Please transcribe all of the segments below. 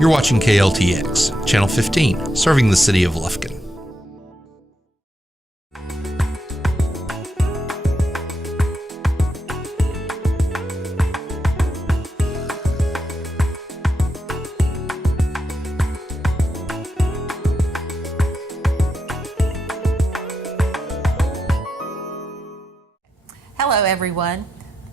You're watching KLTX, Channel 15, serving the city of Lufkin. Hello everyone,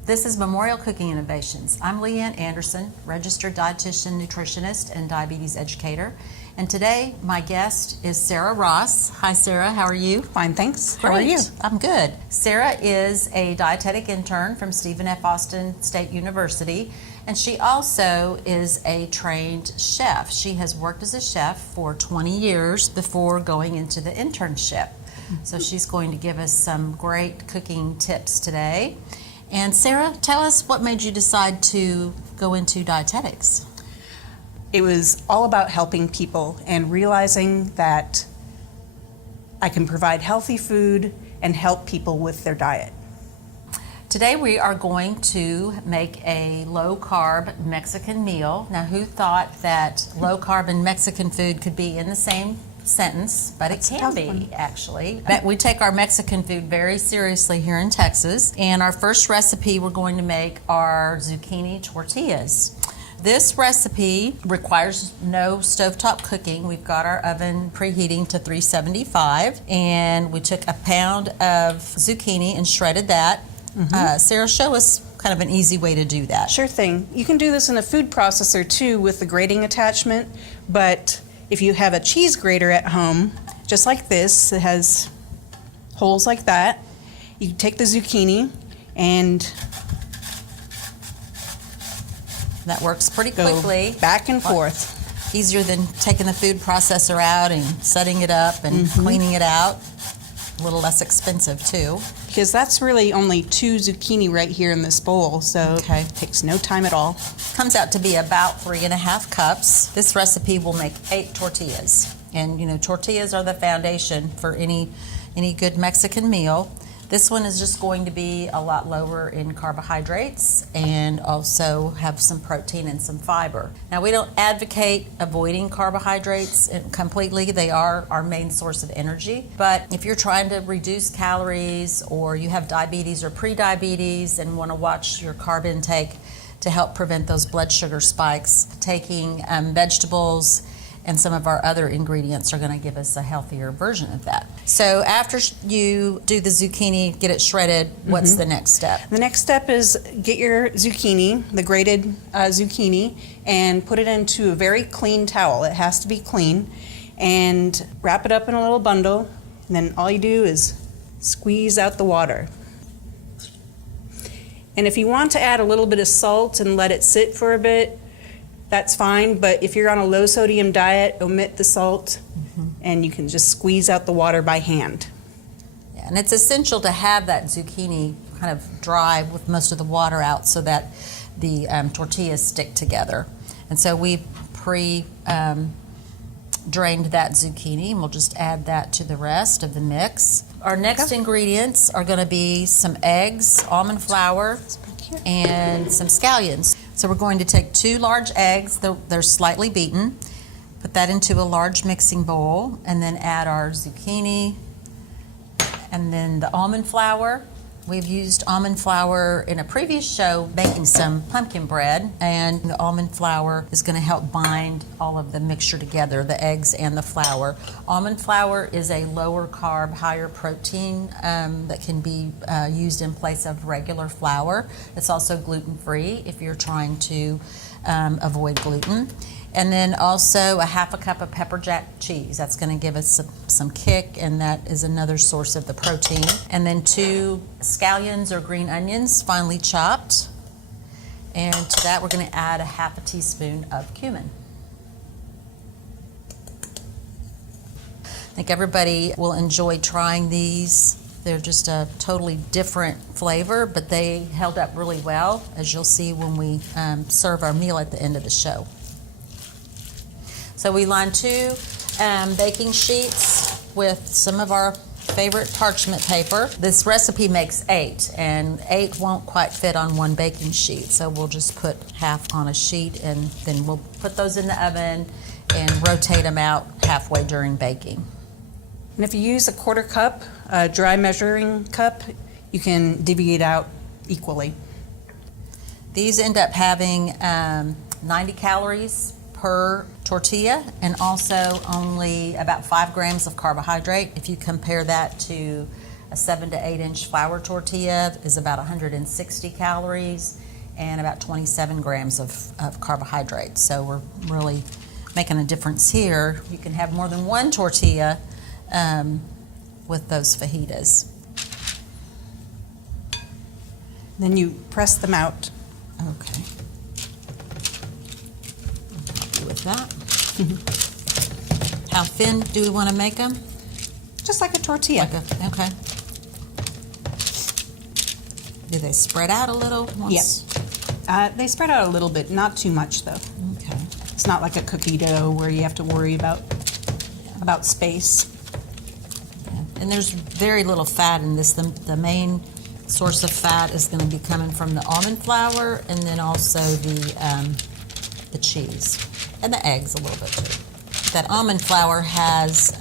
this is Memorial Cooking Innovations. I'm Leanne Anderson, registered dietitian, nutritionist, and diabetes educator. And today my guest is Sarah Ross. Hi Sarah, how are you? Fine, thanks. Great. How are you? I'm good. Sarah is a dietetic intern from Stephen F. Austin State University, and she also is a trained chef. She has worked as a chef for 20 years before going into the internship. So she's going to give us some great cooking tips today. And Sarah, tell us what made you decide to go into dietetics? It was all about helping people and realizing that I can provide healthy food and help people with their diet. Today we are going to make a low-carb Mexican meal. Now, who thought that low-carb and Mexican food could be in the same sentence, but it can be, actually. We take our Mexican food very seriously here in Texas, and our first recipe we're going to make are zucchini tortillas. This recipe requires no stovetop cooking. We've got our oven preheating to 375, and we took a pound of zucchini and shredded that. Sarah, show us kind of an easy way to do that. Sure thing. You can do this in a food processor too with the grating attachment, but if you have a cheese grater at home, just like this, it has holes like that, you can take the zucchini and that works pretty go quickly. Back and forth. Easier than taking the food processor out and setting it up and cleaning it out. A little less expensive too. Because that's really only 2 zucchini right here in this bowl, so it takes no time at all. Comes out to be about 3.5 cups. This recipe will make 8 tortillas. And you know, tortillas are the foundation for any good Mexican meal. This one is just going to be a lot lower in carbohydrates and also have some protein and some fiber. Now, we don't advocate avoiding carbohydrates completely. They are our main source of energy. But if you're trying to reduce calories or you have diabetes or pre-diabetes and want to watch your carb intake to help prevent those blood sugar spikes, taking vegetables and some of our other ingredients are going to give us a healthier version of that. So after you do the zucchini, get it shredded, what's the next step? The next step is get your zucchini, the grated zucchini, and put it into a very clean towel. It has to be clean. And wrap it up in a little bundle. And then all you do is squeeze out the water. And if you want to add a little bit of salt and let it sit for a bit, that's fine, but if you're on a low sodium diet, omit the salt and you can just squeeze out the water by hand. Yeah, and it's essential to have that zucchini kind of dry with most of the water out so that the tortillas stick together. And so we drained that zucchini, and we'll just add that to the rest of the mix. Our next ingredients are going to be some eggs, almond flour, and some scallions. So we're going to take 2 large eggs, they're slightly beaten, put that into a large mixing bowl, and then add our zucchini, and then the almond flour. We've used almond flour in a previous show making some pumpkin bread, and the almond flour is going to help bind all of the mixture together, the eggs and the flour. Almond flour is a lower carb, higher protein that can be used in place of regular flour. It's also gluten-free if you're trying to avoid gluten. And then also a 1/2 cup of pepper jack cheese. That's going to give us some kick, and that is another source of the protein. And then 2 scallions or green onions, finely chopped. And to that we're going to add a 1/2 teaspoon of cumin. I think everybody will enjoy trying these. They're just a totally different flavor, but they held up really well, as you'll see when we serve our meal at the end of the show. So we line 2 baking sheets with some of our favorite parchment paper. This recipe makes 8, and 8 won't quite fit on one baking sheet, so we'll just put half on a sheet, and then we'll put those in the oven and rotate them out halfway during baking. And if you use a 1/4 cup, a dry measuring cup, you can divvy it out equally. These end up having 90 calories per tortilla, and also only about 5 grams of carbohydrate. If you compare that to a 7 to 8 inch flour tortilla, is about 160 calories and about 27 grams of carbohydrate. So we're really making a difference here. You can have more than one tortilla with those fajitas. Then you press them out. Okay. With that. How thin do we want to make them? Just like a tortilla. Okay. Do they spread out a little? Yes. They spread out a little bit, not too much though. Okay. It's not like a cookie dough where you have to worry about space. And there's very little fat in this. The main source of fat is going to be coming from the almond flour, and then also the cheese and the eggs a little bit too. That almond flour has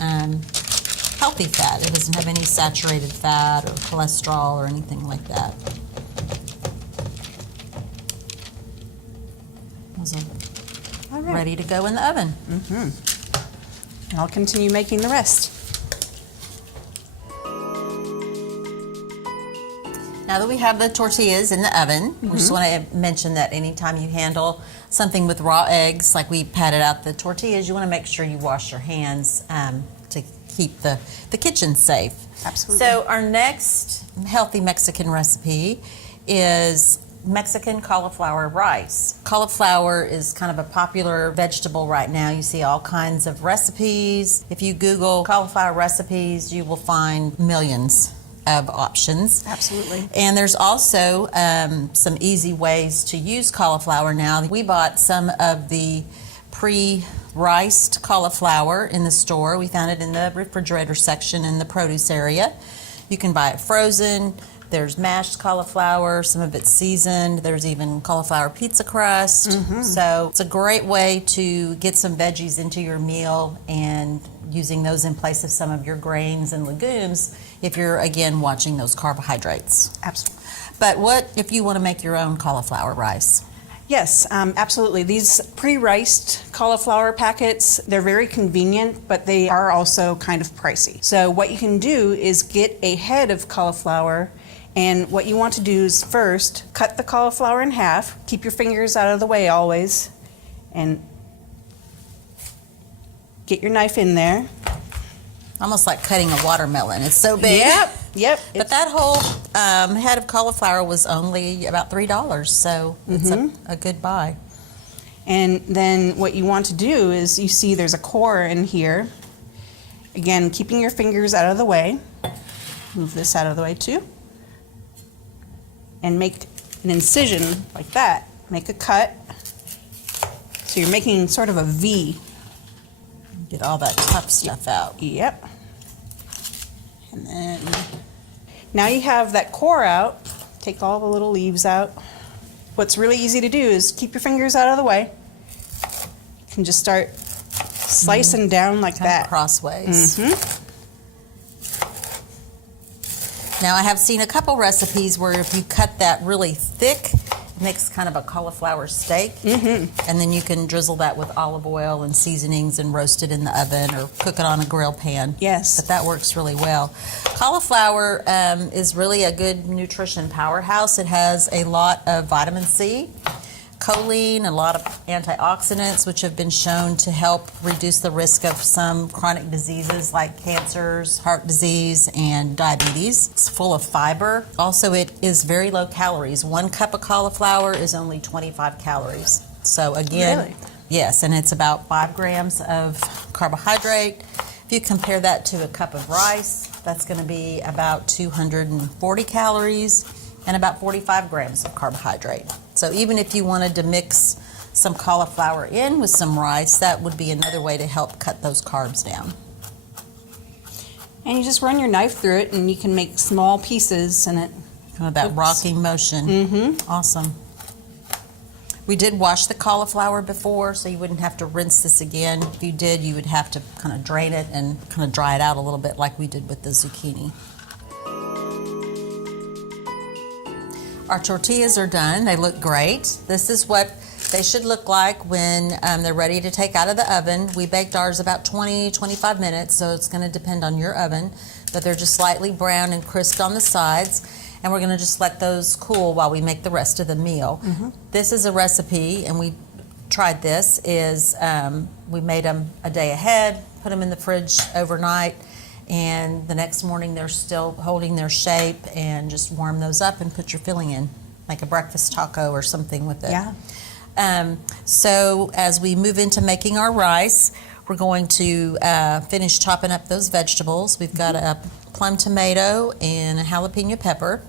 healthy fat. It doesn't have any saturated fat or cholesterol or anything like that. Those are All right. ready to go in the oven. And I'll continue making the rest. Now that we have the tortillas in the oven, we just want to mention that anytime you handle something with raw eggs, like we patted out the tortillas, you want to make sure you wash your hands to keep the kitchen safe. Absolutely. So our next healthy Mexican recipe is Mexican cauliflower rice. Cauliflower is kind of a popular vegetable right now. You see all kinds of recipes. If you Google cauliflower recipes, you will find millions of options. Absolutely. And there's also some easy ways to use cauliflower now. We bought some of the pre-riced cauliflower in the store. We found it in the refrigerator section in the produce area. You can buy it frozen. There's mashed cauliflower, some of it's seasoned. There's even cauliflower pizza crust. So it's a great way to get some veggies into your meal, and using those in place of some of your grains and legumes if you're, again, watching those carbohydrates. Absolutely. But what if you want to make your own cauliflower rice? Yes, absolutely. These pre-riced cauliflower packets, they're very convenient, but they are also kind of pricey. So what you can do is get a head of cauliflower, and what you want to do is first cut the cauliflower in half. Keep your fingers out of the way always, and get your knife in there. Almost like cutting a watermelon. It's so big. Yep. But that whole head of cauliflower was only about $3, so it's a good buy. And then what you want to do is, you see there's a core in here. Again, keeping your fingers out of the way. Move this out of the way too. And make an incision like that. Make a cut. So you're making sort of a V. Get all that tough stuff out. Yep. And then now you have that core out. Take all the little leaves out. What's really easy to do is keep your fingers out of the way. You can just start slicing down like that. Crossways. Now I have seen a couple recipes where if you cut that really thick, it makes kind of a cauliflower steak. And then you can drizzle that with olive oil and seasonings and roast it in the oven or cook it on a grill pan. Yes. But that works really well. Cauliflower is really a good nutrition powerhouse. It has a lot of vitamin C, choline, a lot of antioxidants, which have been shown to help reduce the risk of some chronic diseases like cancers, heart disease, and diabetes. It's full of fiber. Also, it is very low calories. 1 cup of cauliflower is only 25 calories. So again, Really? yes, and it's about 5 grams of carbohydrate. If you compare that to a cup of rice, that's going to be about 240 calories and about 45 grams of carbohydrate. So even if you wanted to mix some cauliflower in with some rice, that would be another way to help cut those carbs down. And you just run your knife through it, and you can make small pieces, and it Kind of that looks- rocking motion. Mm-hmm. Awesome. We did wash the cauliflower before, so you wouldn't have to rinse this again. If you did, you would have to kind of drain it and kind of dry it out a little bit like we did with the zucchini. Our tortillas are done. They look great. This is what they should look like when they're ready to take out of the oven. We baked ours about 20-25 minutes, so it's going to depend on your oven, but they're just slightly brown and crisped on the sides. And we're going to just let those cool while we make the rest of the meal. This is a recipe, and we tried this, is we made them a day ahead, put them in the fridge overnight, and the next morning they're still holding their shape, and just warm those up and put your filling in, like a breakfast taco or something with it. Yeah. So as we move into making our rice, we're going to finish chopping up those vegetables. We've got a plum tomato and a jalapeno pepper.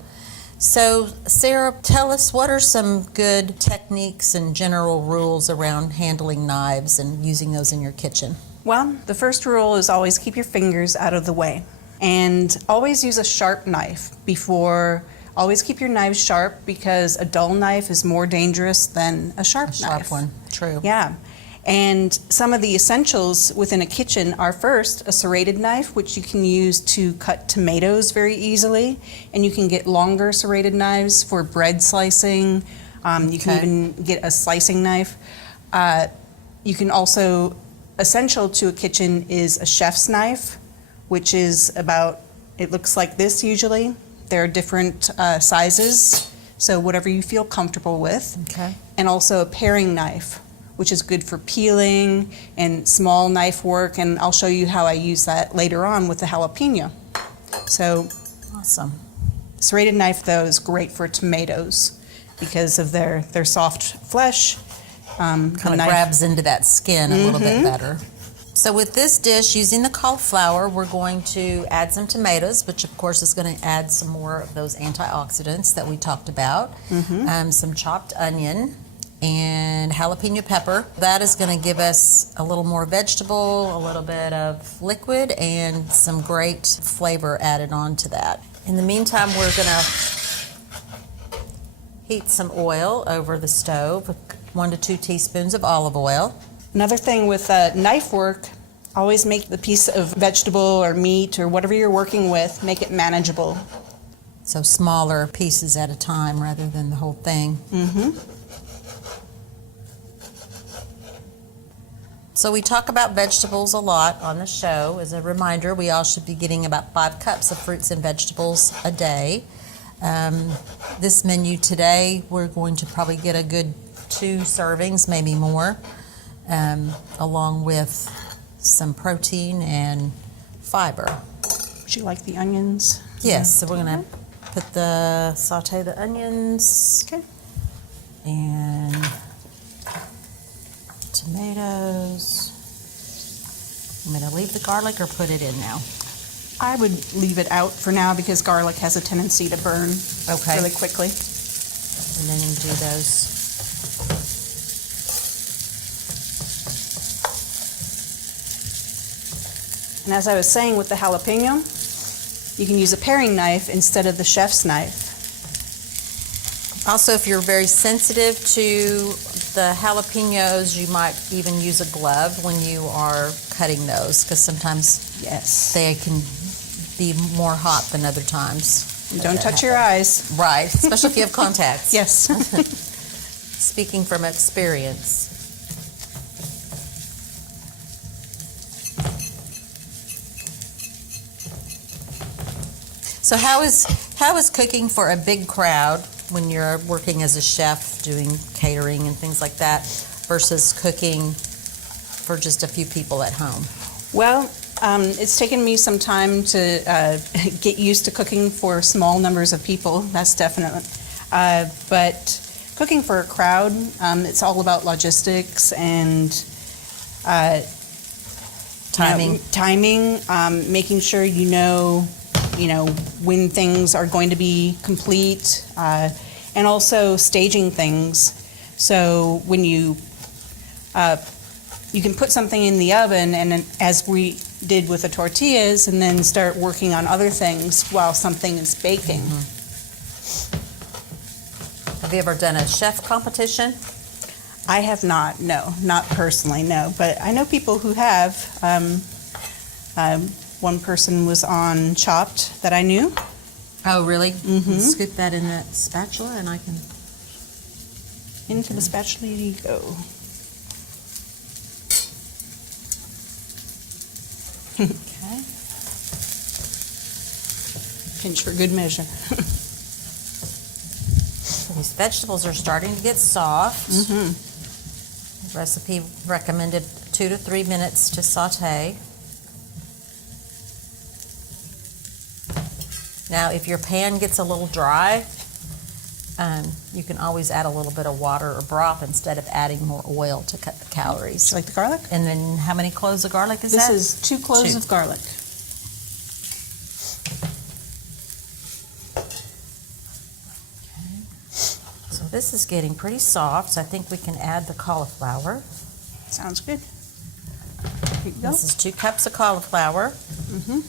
So, Sarah, tell us, what are some good techniques and general rules around handling knives and using those in your kitchen? Well, the first rule is always keep your fingers out of the way. And always use a sharp knife before. Always keep your knives sharp, because a dull knife is more dangerous than a sharp knife. Sharp one, true. Yeah. And some of the essentials within a kitchen are, first, a serrated knife, which you can use to cut tomatoes very easily. And you can get longer serrated knives for bread slicing. You can even get a slicing knife. You can also, essential to a kitchen is a chef's knife, which is about, it looks like this usually. There are different sizes, so whatever you feel comfortable with. Okay. And also a paring knife, which is good for peeling and small knife work, and I'll show you how I use that later on with the jalapeno. So, Awesome. serrated knife, though, is great for tomatoes because of their soft flesh. Kind of grabs into that skin a little bit better. So with this dish, using the cauliflower, we're going to add some tomatoes, which of course is going to add some more of those antioxidants that we talked about. Some chopped onion and jalapeno pepper. That is going to give us a little more vegetable, a little bit of liquid, and some great flavor added on to that. In the meantime, we're going to heat some oil over the stove, 1 to 2 teaspoons of olive oil. Another thing with knife work, always make the piece of vegetable or meat or whatever you're working with, make it manageable. So smaller pieces at a time rather than the whole thing. So we talk about vegetables a lot on the show. As a reminder, we all should be getting about 5 cups of fruits and vegetables a day. This menu today, we're going to probably get a good 2 servings, maybe more, along with some protein and fiber. Would you like the onions? Yes, so we're going to saute the onions. Okay. And tomatoes. I'm going to leave the garlic or put it in now? I would leave it out for now because garlic has a tendency to burn really quickly. And then you do those. And as I was saying with the jalapeno, you can use a paring knife instead of the chef's knife. Also, if you're very sensitive to the jalapenos, you might even use a glove when you are cutting those, because sometimes they can be more hot than other times. Don't touch your eyes. Right, especially if you have contacts. Yes. Speaking from experience. So how is cooking for a big crowd when you're working as a chef doing catering and things like that versus cooking for just a few people at home? Well, it's taken me some time to get used to cooking for small numbers of people, that's definitely. But cooking for a crowd, it's all about logistics and timing, making sure you know when things are going to be complete, and also staging things. So when you can put something in the oven, and as we did with the tortillas and then start working on other things while something is baking. Have you ever done a chef competition? I have not, no, not personally, no. But I know people who have. One person was on Chopped that I knew. Oh, really? Mm-hmm. Scoop that in that spatula and I can... Into the spatula you go. Okay. Pinch for good measure. These vegetables are starting to get soft. Mm-hmm. The recipe recommended 2 to 3 minutes to saute. Now, if your pan gets a little dry, you can always add a little bit of water or broth instead of adding more oil to cut the calories. Like the garlic? And then how many cloves of garlic is that? This is 2 cloves 2. of garlic. So this is getting pretty soft, so I think we can add the cauliflower. Sounds good. Here you go. This is 2 cups of cauliflower. Mm-hmm.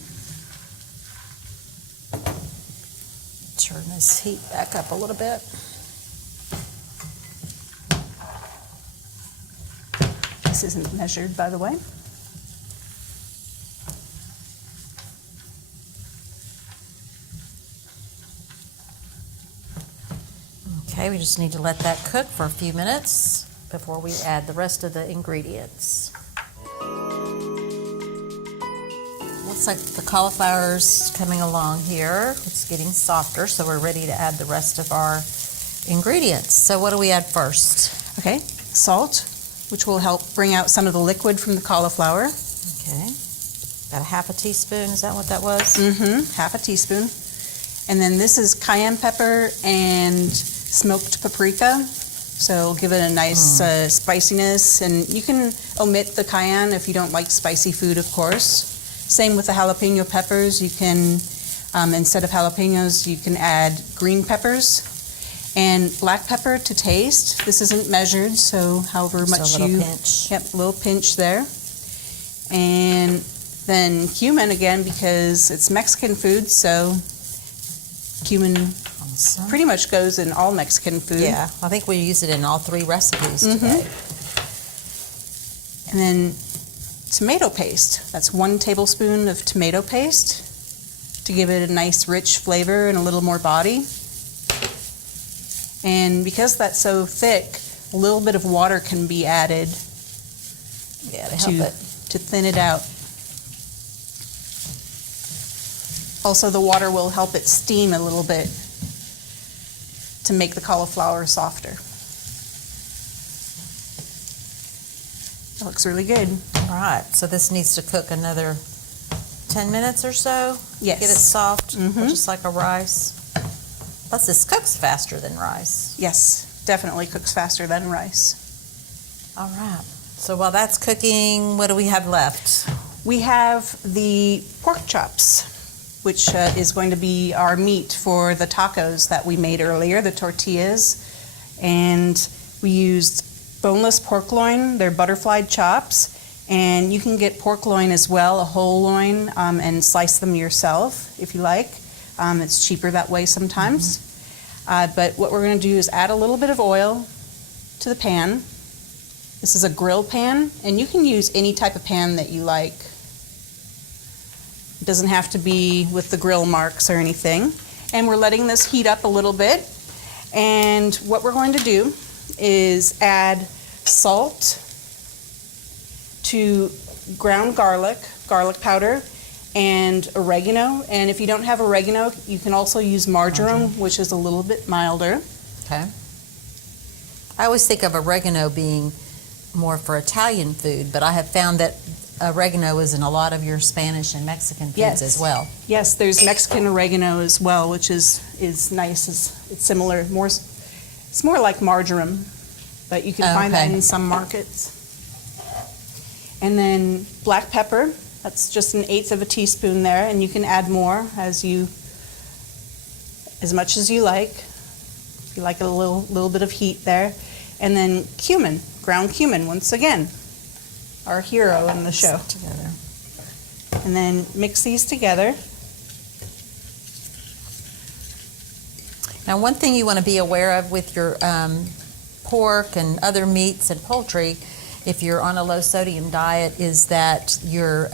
Turn this heat back up a little bit. This isn't measured, by the way. Okay, we just need to let that cook for a few minutes before we add the rest of the ingredients. Looks like the cauliflower's coming along here. It's getting softer, so we're ready to add the rest of our ingredients. So what do we add first? Okay, salt, which will help bring out some of the liquid from the cauliflower. Okay, about a half a teaspoon, is that what that was? Mm-hmm, half a teaspoon. And then this is cayenne pepper and smoked paprika. So it'll give it a nice spiciness. And you can omit the cayenne if you don't like spicy food, of course. Same with the jalapeno peppers. You can, instead of jalapenos, you can add green peppers. And black pepper to taste. This isn't measured, so however much Just a little pinch. Yep, a little pinch there. And then cumin again, because it's Mexican food, so cumin Awesome. pretty much goes in all Mexican food. Yeah, I think we use it in all 3 recipes today. And then tomato paste. That's 1 tablespoon of tomato paste to give it a nice rich flavor and a little more body. And because that's so thick, a little bit of water can be added Yeah, to help it. to thin it out. Also, the water will help it steam a little bit to make the cauliflower softer. That looks really good. All right, so this needs to cook another 10 minutes or so? Yes. Get it soft, just like a rice. Plus, this cooks faster than rice. Yes, definitely cooks faster than rice. All right. So while that's cooking, what do we have left? We have the pork chops, which is going to be our meat for the tacos that we made earlier, the tortillas. And we used boneless pork loin, they're butterfly chops. And you can get pork loin as well, a whole loin, and slice them yourself if you like. It's cheaper that way sometimes. But what we're going to do is add a little bit of oil to the pan. This is a grill pan, and you can use any type of pan that you like. It doesn't have to be with the grill marks or anything. And we're letting this heat up a little bit. And what we're going to do is add salt to ground garlic powder, and oregano. And if you don't have oregano, you can also use marjoram, which is a little bit milder. Okay. I always think of oregano being more for Italian food, but I have found that oregano is in a lot of your Spanish and Mexican foods as well. Yes, there's Mexican oregano as well, which is nice. It's similar. It's more like marjoram, but you can find that in some markets. And then black pepper. That's just 1/8 of a teaspoon there, and you can add more as much as you like. If you like a little bit of heat there. And then cumin, ground cumin, once again, our hero in the show. Together. And then mix these together. Now, one thing you want to be aware of with your pork and other meats and poultry, if you're on a low sodium diet, is that your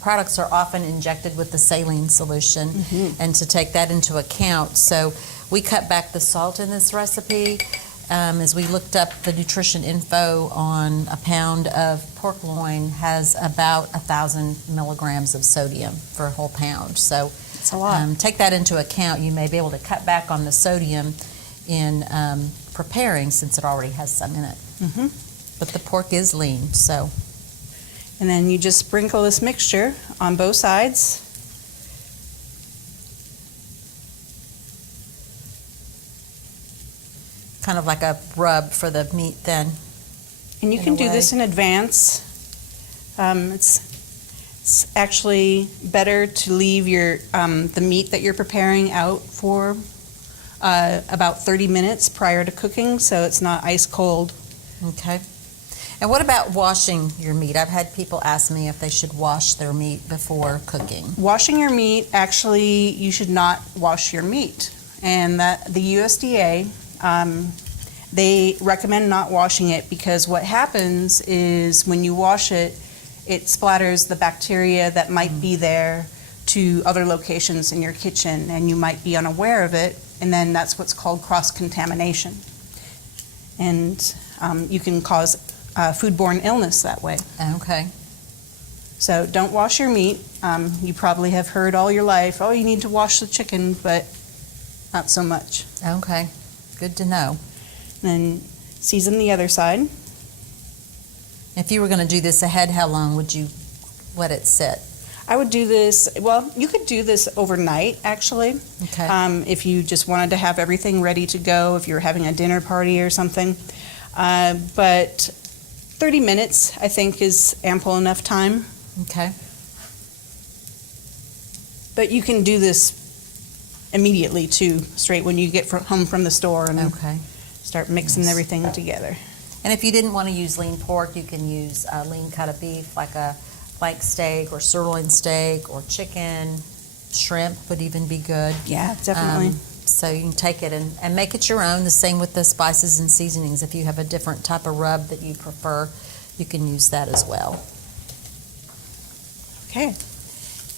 products are often injected with the saline solution, and to take that into account. So we cut back the salt in this recipe. As we looked up the nutrition info on a pound of pork loin has about 1,000 milligrams of sodium for a whole pound. So it's a lot. Take that into account. You may be able to cut back on the sodium in preparing, since it already has some in it. But the pork is lean, so. And then you just sprinkle this mixture on both sides. Kind of like a rub for the meat then. And you can do this in advance. It's actually better to leave your the meat that you're preparing out for about 30 minutes prior to cooking, so it's not ice cold. Okay. And what about washing your meat? I've had people ask me if they should wash their meat before cooking. Washing your meat, actually, you should not wash your meat. And that the USDA, they recommend not washing it, because what happens is when you wash it, it splatters the bacteria that might be there to other locations in your kitchen, and you might be unaware of it, and then that's what's called cross-contamination. And you can cause foodborne illness that way. Okay. So don't wash your meat. You probably have heard all your life, oh, you need to wash the chicken, but not so much. Okay. Good to know. Then season the other side. If you were going to do this ahead, how long would you let it sit? I would do this, well, you could do this overnight, actually. Okay. If you just wanted to have everything ready to go, if you're having a dinner party or something. But 30 minutes, I think, is ample enough time. Okay. But you can do this immediately, too, straight when you get home from the store and Okay. start mixing everything together. And if you didn't want to use lean pork, you can use a lean cut of beef, like a flank steak or sirloin steak or chicken. Shrimp would even be good. Yeah, definitely. So you can take it and make it your own. The same with the spices and seasonings. If you have a different type of rub that you prefer, you can use that as well. Okay.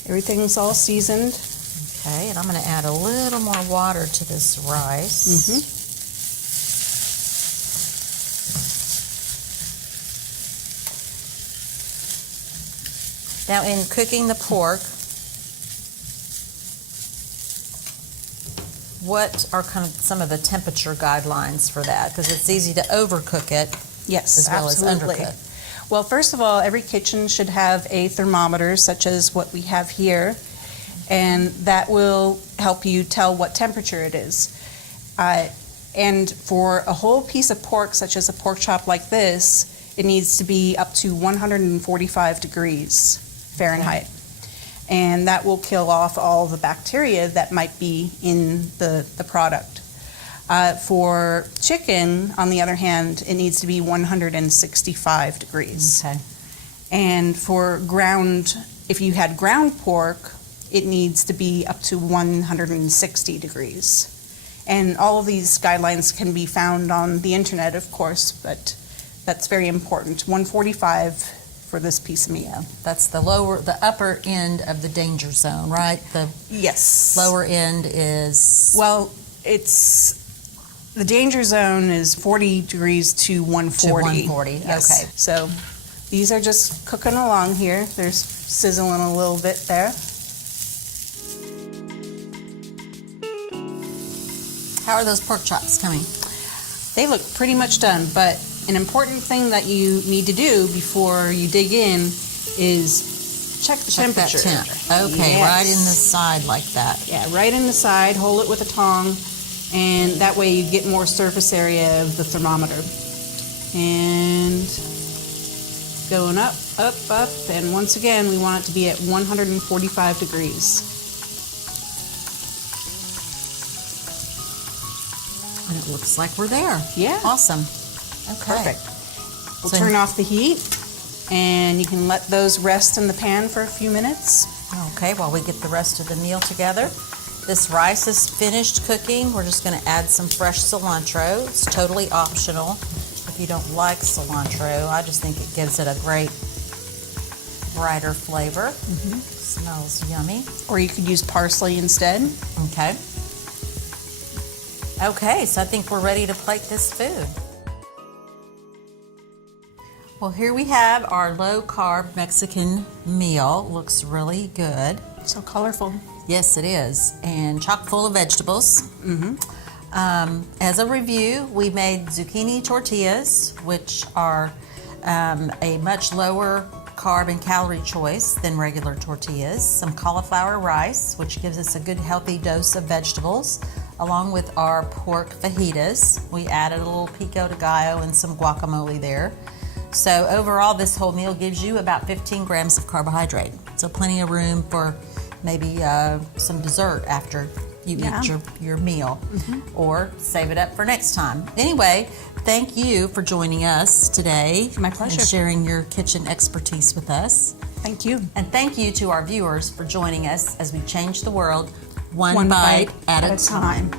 Everything's all seasoned. Okay, and I'm going to add a little more water to this rice. Now, in cooking the pork, what are kind of some of the temperature guidelines for that? Because it's easy to overcook it Yes, as well absolutely. as undercook. Well, first of all, every kitchen should have a thermometer, such as what we have here, and that will help you tell what temperature it is. And for a whole piece of pork, such as a pork chop like this, it needs to be up to 145 degrees Fahrenheit. And that will kill off all the bacteria that might be in the product. For chicken, on the other hand, it needs to be 165 degrees. Okay. And for ground, if you had ground pork, it needs to be up to 160 degrees. And all of these guidelines can be found on the internet, of course, but that's very important. 145 for this piece of meat. Yeah, that's the upper end of the danger zone, right? The Yes. lower end is... Well, the danger zone is 40 degrees to 140. To 140, Yes. okay. So these are just cooking along here. They're sizzling a little bit there. How are those pork chops coming? They look pretty much done, but an important thing that you need to do before you dig in is check the Check that temperature. temp. Okay, Yes. right in the side like that. Yeah, right in the side. Hold it with a tong, and that way you get more surface area of the thermometer. And going up, up, up, and once again, we want it to be at 145 degrees. And it looks like we're there. Yeah. Awesome. Okay. Perfect. We'll So- turn off the heat. And you can let those rest in the pan for a few minutes. Okay, while we get the rest of the meal together. This rice is finished cooking. We're just going to add some fresh cilantro. It's totally optional if you don't like cilantro. I just think it gives it a great, brighter flavor. Smells yummy. Or you could use parsley instead. Okay. Okay, so I think we're ready to plate this food. Well, here we have our low-carb Mexican meal. Looks really good. So colorful. Yes, it is, and chock full of vegetables. As a review, we made zucchini tortillas, which are a much lower carb and calorie choice than regular tortillas. Some cauliflower rice, which gives us a good healthy dose of vegetables, along with our pork fajitas. We added a little pico de gallo and some guacamole there. So overall, this whole meal gives you about 15 grams of carbohydrate. So plenty of room for maybe some dessert after you eat your meal, or save it up for next time. Anyway, thank you for joining us today. My pleasure. And sharing your kitchen expertise with us. Thank you. And thank you to our viewers for joining us as we change the world one bite at a time.